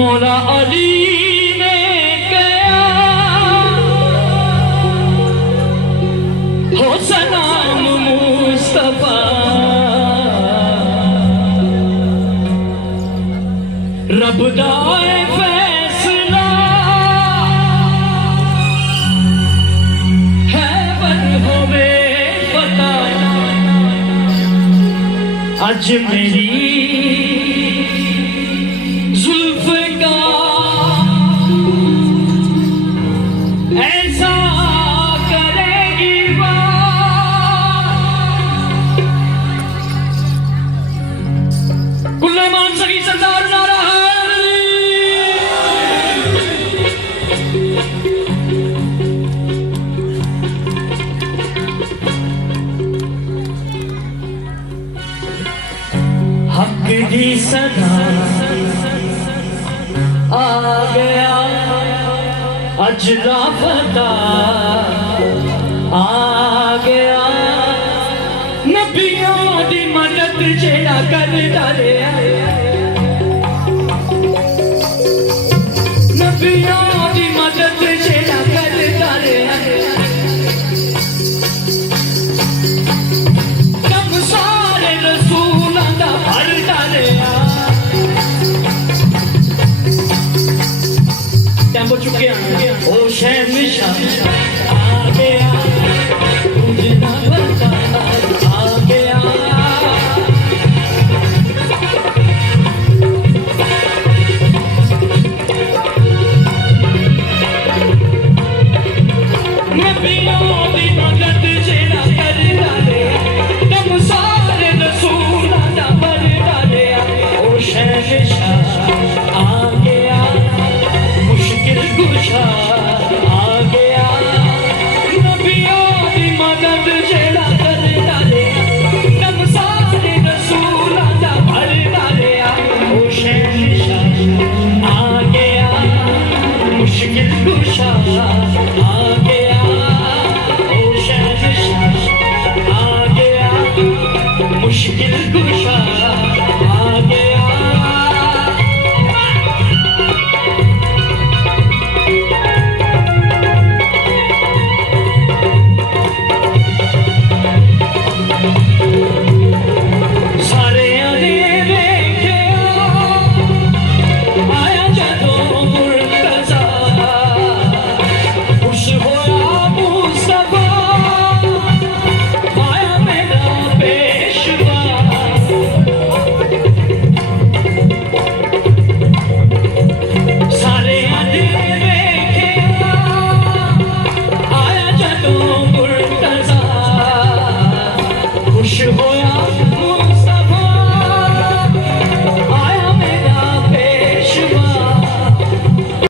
मौला अली ने कहा हो सलाम मुस्तफा रब दाए फैसला है बन होवे पता आज मेरी जुल्फ का ऐसा करेगी कुल्ले मान सकी सरदार नारा हक दी सदा आ गया अजरा फता आ गया नबियों दी मदद जेड़ा कर डाले नबियों दी मदद जेड़ा कर डाले कम सारे रसूलां दा भर डाले टेम्पो चुके ओ शहर